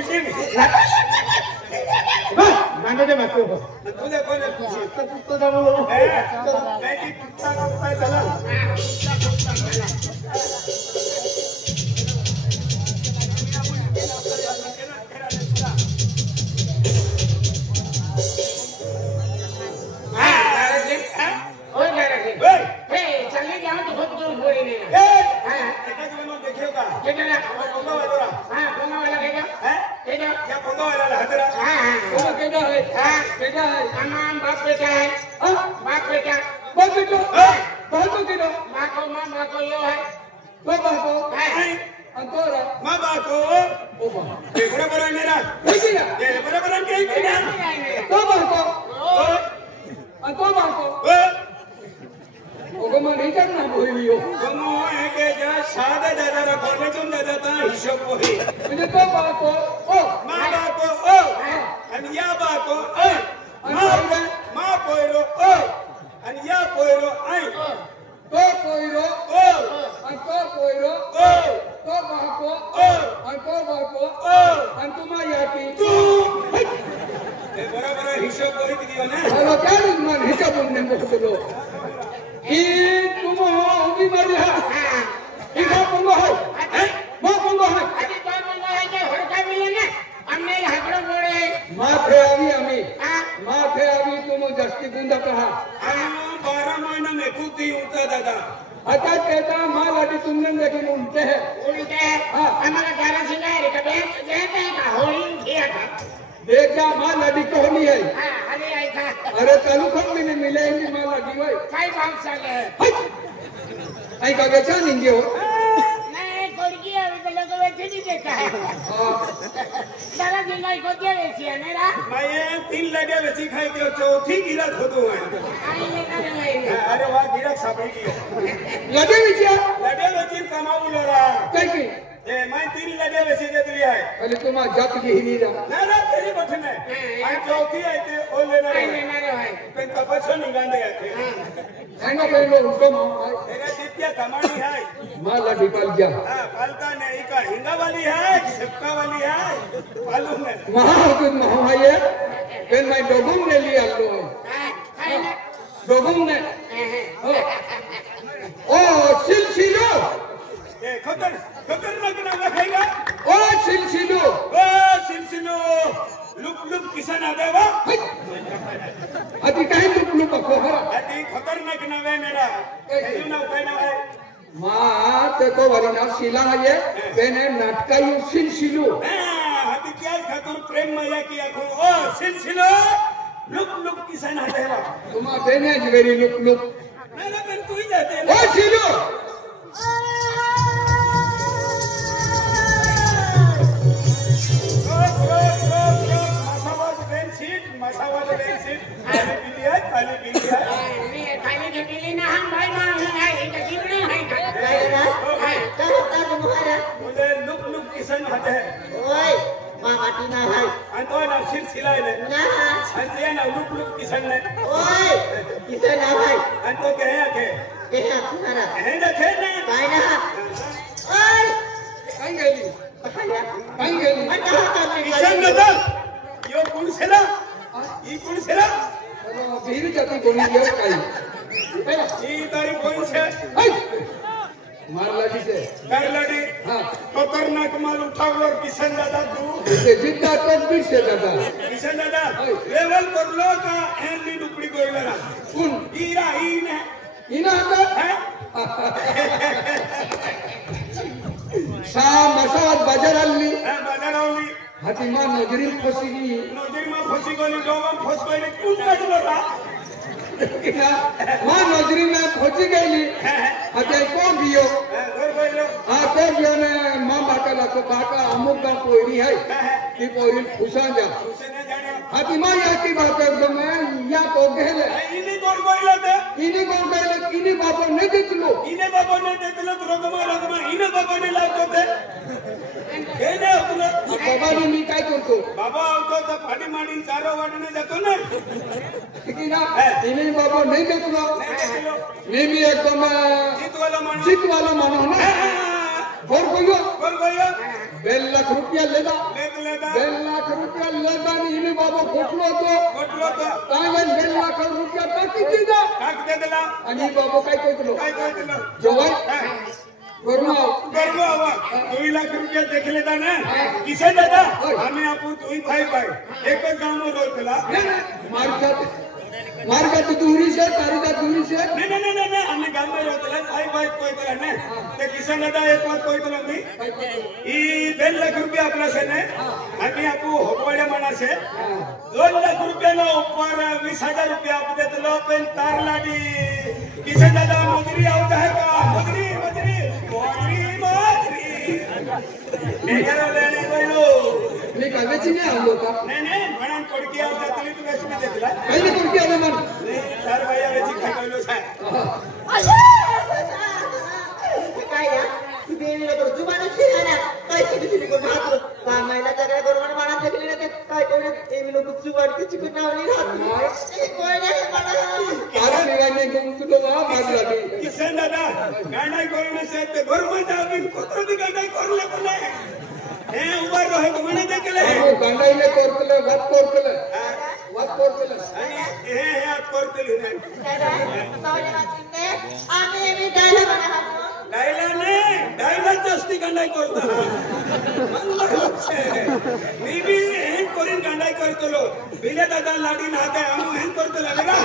खुशी मांडो दे बाकी हो तुझे कोण खुशी तो जाऊ मैं की कुत्ता चला और कोई बोल भैया 2 लाख रुपया लेदा लेदा 2 लाख रुपया लेदा नी इने बाबा खोटलो तो काय 2 लाख रुपया टाकी दीदा टाक दे दिला आणि बाबा काय दिलं जवाय करू बाबा 2 लाख रुपया देखले दा ना किसे दादा आम्ही आपण तुई भाई एकच गाव मध्ये होतला मार्गात दूरी से तारीदा दूरी से नहीं आम्ही गाव मध्ये होतला भाई कोई करा ना ते किसन दादा एक बात कोई करा मी ई 2 लाख रुपया आपला से ने आम्ही आपू होकवाड्या माणसे 2 लाख रुपया ना ऊपर 20,000 रुपया आप देतलो पण तार लाडी किसन दादा मजरी आवत आहे का मजरी लेकर लेने बोलो मी कागची नाही आलो का नहीं म्हणून कोडकी आवत तली तू कशी देखला काही कोडकी आलो मन चार भैया वेची खाय बोलो साय काय या देवीला तर जुमाने शिराना काय किती को भात कामायला सगळ्या बरोबर माणा देखले ना ते काय कोणी देवी लोक जुवाड की चिकन नावली राहत कोण आहे मला कारण निघाले तुमचं वा मारला किसन दादा गाणा करून से ते बरोबर जाऊन कोत्र बी गाणा करले पण हे उभा रहे तो म्हणे देखले गांडाईले कोरतले वात कोरतले आणि हे हात करतले आम्ही मी डायला म्हणा डायला जास्ती गांडाई करतो मी बी हे करून गांडाई करतलो बिले दादा लाडी ना काय आम्ही हे करतलो बघा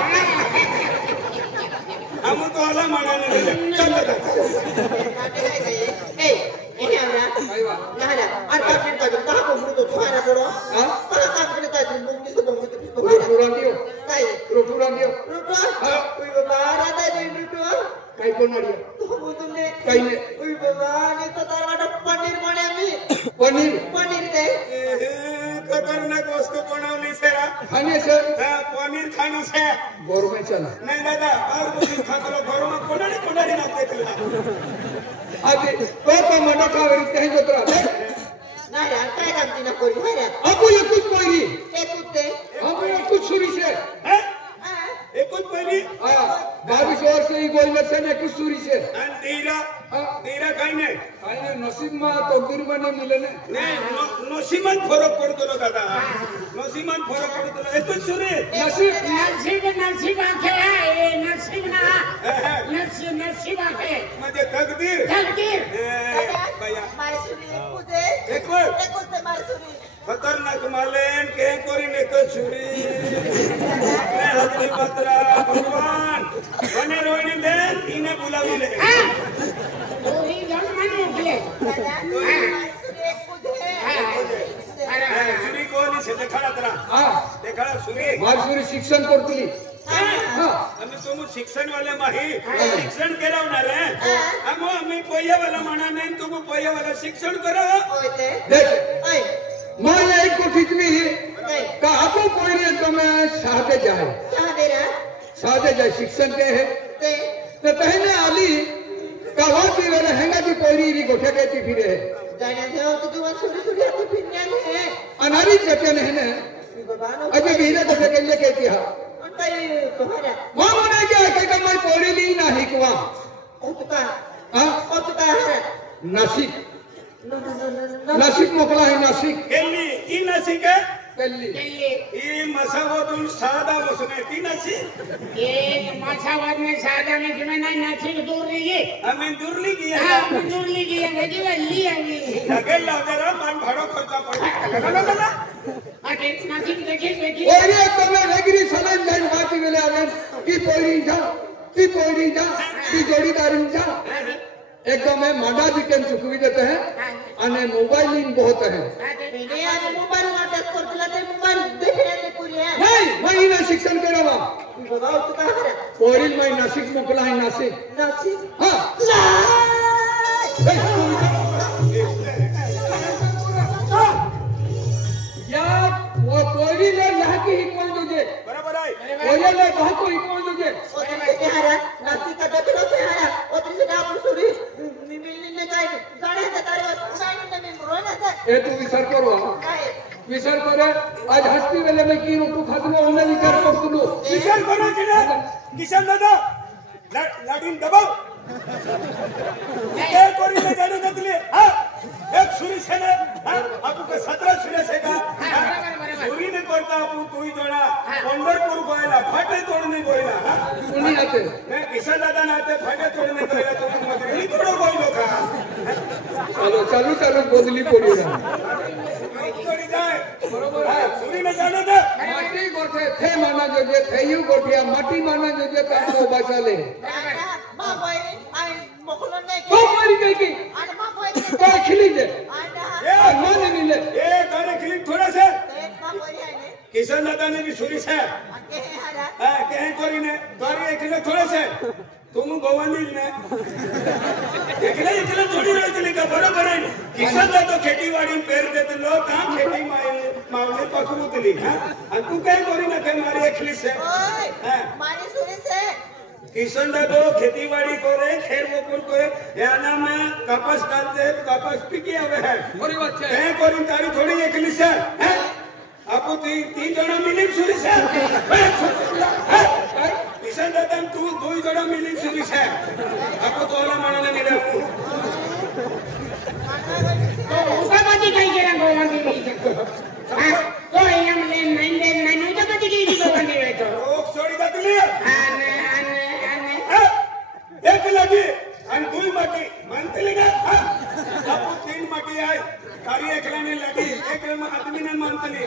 आम्ही तो आला म्हणाले चल ini ada, nggak ada. Ada cerita tentang apa menurut Tuhan ada loh. Kalau tak cerita tentang itu Ruturan dia. Wih benar ada itu. Kai kono dia. Betul nih. Kai ne. Wih benar itu taruh ada paneer mana mi? Paneer deh. खतरनाक वस्तू बनवली सेरा खाने से पनीर खाने से गोरमे चला नहीं दादा और कुछ खातो घरों में कोणाडी ना देखला आते तो मना खावरी कहीं जोतरा नाही यार काय करती ना कोणी है ना आपको ये कुछ कोई कुत्ते हमको ये कुछ सुरी से हैं एक कुछ पहली 22 वर्ष से गोल में से ने कुछ सुरी से तेरा काईने नसीब में तो गिरवाने मिले ने नहीं नसीमान फरक पडतो ना दादा नसीमान फरक पडतो ना एक सुरे नसीब आखे नसीब आखे म्हणजे तकदीर भैया मायसुरी कुत्ते एक कुत्ते मायसुरी खतरनाक मालेन के कोरी ने कछुरी मैं हथली पत्रा भगवान बने रोने दे इने बुलावी ले तो ही जन मन मोकले मायसुरी कुत्ते सुरी कोणी से देखा तरा देखा सुरी मारसुरी शिक्षण करतली आम्ही तुम शिक्षण वाले माही शिक्षण केला होणार आहे आम्ही पोये वाला म्हणा नाही तुम पोये वाला शिक्षण करो होते देख ओय मैं एक कोठित में का आपको कोई नहीं तो मैं साथे जाए शिक्षण के है तो कहने आली का वाती वाले हैंगा की कोई री गोठे कहती फिरे है जाने से तो जुआ सुरी आती फिरने है अनारी चटे ने है अबे वीरे तो कहले कहती है तुम्हारा मां मने क्या मैं कोई ली ना हिकवा ओतका है नाशिक मोकला है नाशिक केली ती नाशिक आहे कल्ली ही मसावतून साधा बसून आहे ती नाशिक एक माछावाद में सादा में कि मैं नासिक दूर रही आम्ही दुर्ली की हां दूर ली गई मेरी वल्ली आवी लगेल लावरा मान भाडो खर्चा पडला अटे नासिक देखी ओरे तुम्हें रेगरी सलन जान बाकी वेले आवन की पोरी जा की जोड़ीदारी जा एकदम है माडा जी के चुकवी देते हैं अने मोबाइल इन बहुत है मैंने आज मोबाइल में टच कर दिला ते मोबाइल देखने में पूरी है नहीं मैं इना शिक्षण करावा बताओ तो कहां है पोरील मैं नासिक मोकला है नासिक हां या वो पोरील यहाँ की हिकमत दे बरोबर आहे पोरील वहां को हिकमत दे ओते हारा नासिक का दतलो से हारा ओते से आप सुरी मिलने काय गाणे तारे गाणे में रोना था ए तू विचार करे आज हस्ती वेले में की रोटू खादलो ओने विचार करतलो किशन कोणाची ना किशन दादा लाडून दबाव क्या करी मैं जाने देते हाँ एक सुरी से ना हाँ आपको के 17 सुरी से का सुरी ने करता आपको तू ही जोड़ा पंढरपुर गोयला फाटे तोड़ने गोयला हाँ उन्हीं आते मैं किसान दादा ना आते फाटे तोड़ने गोयला तो मत नहीं तोड़ो गोयलो का चलो चालू चालू बदली पड़ी रहा तोड़ी जाए हाँ सुरी में जाने दे माटी गोठे थे माना जो जे थे यू गोठिया माटी माना जो जे काको बचा ले मा बोई आई मोखलो नहीं तो मारी गई की अरे मा बोई तो खिली दे आंडा ये माने मिले ये गाने खिली थोड़ा से एक मा बोई है ने किसान दादा ने भी सुरी से के हरा हाँ कहीं कोरी ने गाड़ी एक किलो थोड़ा से तुम गोवानी ने एकले थोड़ी रहती का बरोबर है किसान दादा खेती वाड़ी पेर देते लोग कहाँ खेती मावले पकड़ूतली हाँ तू कहीं कोरी ना कहीं मारी एकली से ओए हाँ मारी सुरी से किसान दादा खेती बाड़ी करे खेर वपुर करे या नाम में कपास डालते कपास पिकी आवे है बड़ी बात है कहीं कोरी तारी थोड़ी एकली से हैं आपको तीन जना मिली सुरी से किसान दादा तू दो ही जना मिली सुरी से आपको तो वाला मानने मिले तो उका बाती कहीं के रंग गोवन दी हाँ तो हम ले नहीं तो बाती की दी गोवन दी तो लोग छोड़ी जाती लिया आने एक लगी अन दुई माटी मानते लेगा आपको तीन माटी आए तारी एकला ने लगी एक आदमी ने मानते ली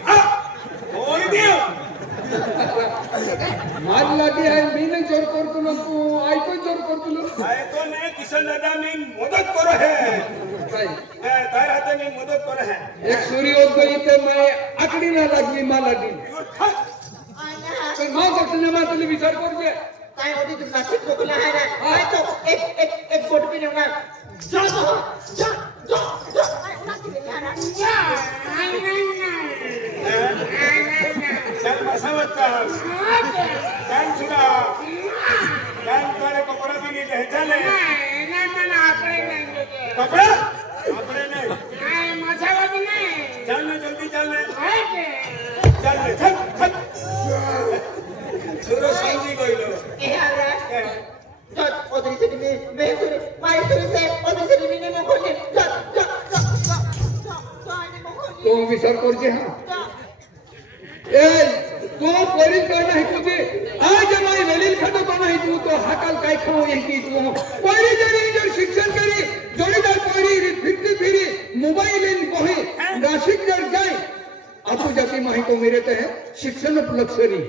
बोल दियो मार लागी है मीने जोर करतुलो तू आई कोई जोर करतुलो आए तो ने किसान दादा ने मदद करो है भाई तार हाथ में मदद करो है एक सूर्योदय गई ते मैं अकड़ी ना लगी मां लगी यो ठक आंडा तो मां को सिनेमा तले विचार कर जे काय होती तुम नासिक मोखला है ना आई तो एक गोट पे ना जा आई उना की हरा चल मसावत का कान सुना कान करे कपड़ा भी नहीं ले चले कपड़ा अपने नहीं चलने जल्दी चलने चलने थक सूरज समझी गई लो ए हरा जा ओदरी से मैं सुरी मारी सुरी से ओदरी से मैंने मोखले जा आने मोखले तो विचार कर जे हां ए तो परी का नहीं तुझे आज हमारी वेलिल खतो तो नहीं तू तो हाकल काय खाओ ये की तू परी जरी जर शिक्षण करी जोड़ीदार परी फिरी मोबाइल इन कोही नासिक जर जाए आपको जाति माही को मेरे ते है शिक्षण लक्ष्यरी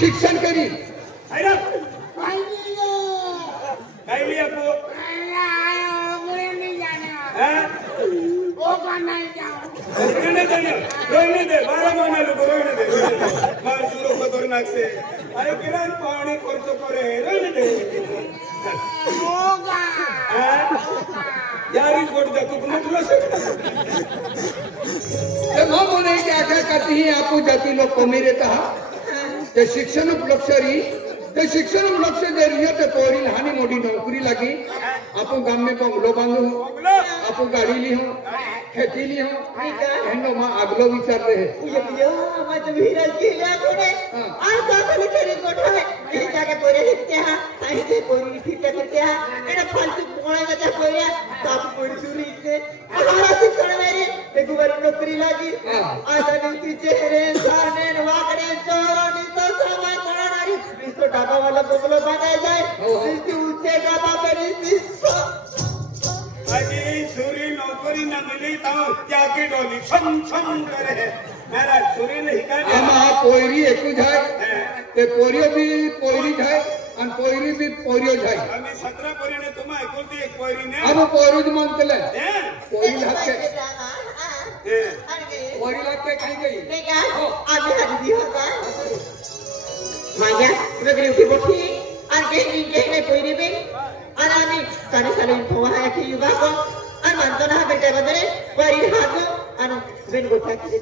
शिक्षण करी आइरा काई लिया को हैं रोने दे 12 महीना लोग रोने दे मार शुरू खतरनाक से अरे किरण पानी खर्च करे रोने दे यार इस गोट जा तू मतलब से मां बोले क्या क्या करती है आपको जाति लोग को मेरे कहा ते शिक्षण लक्ष्यरी ते शिक्षण लक्ष्य दे रही है ते कोरी हानि मोटी नौकरी लगी आपको गांव में बंगलो बांधो आपको गाड़ी ली हो खेती ली हो हेलो मां अगलो विचार रहे ये मैं तो भी राज के लिया थोड़े आज का तो खेली कोठा है ये जाके पोरे लिखते हैं आई के पोरी फिरते फिरते हैं एना फालतू कोणा जाता पोरे आप पोरी चुरी से हमारा शिक्षण मेरे एक बार नौकरी लगी आज नीति चेहरे सामने वाकड़े चोरी तो समा करनारी इसको टाका वाला बंगलो बनाया जाए इसके ऊंचे ढाबा पर अजी सूरी नौकरी न मिली तो जाके डोली छम छम करे मेरा सूरी नहीं कर हम आ पोरी एक जाए ते पोरियो भी पोरी जाए अन पोरी भी पोरियो जाए हमें 17 पोरी ने तुम एकुलती एक पोरी ने हम पोरी मानतले हैं पोरी लाके हैं पोरी लाके कहीं गई नहीं क्या आगे हट दी होता माया वेगळी उठी बोठी आणि के पोरी बे आणि आम्ही कानी साले पोहा है कि युवा को आणि मानतो ना बेटे बदले पोरी हातो आणि बेन गोठा की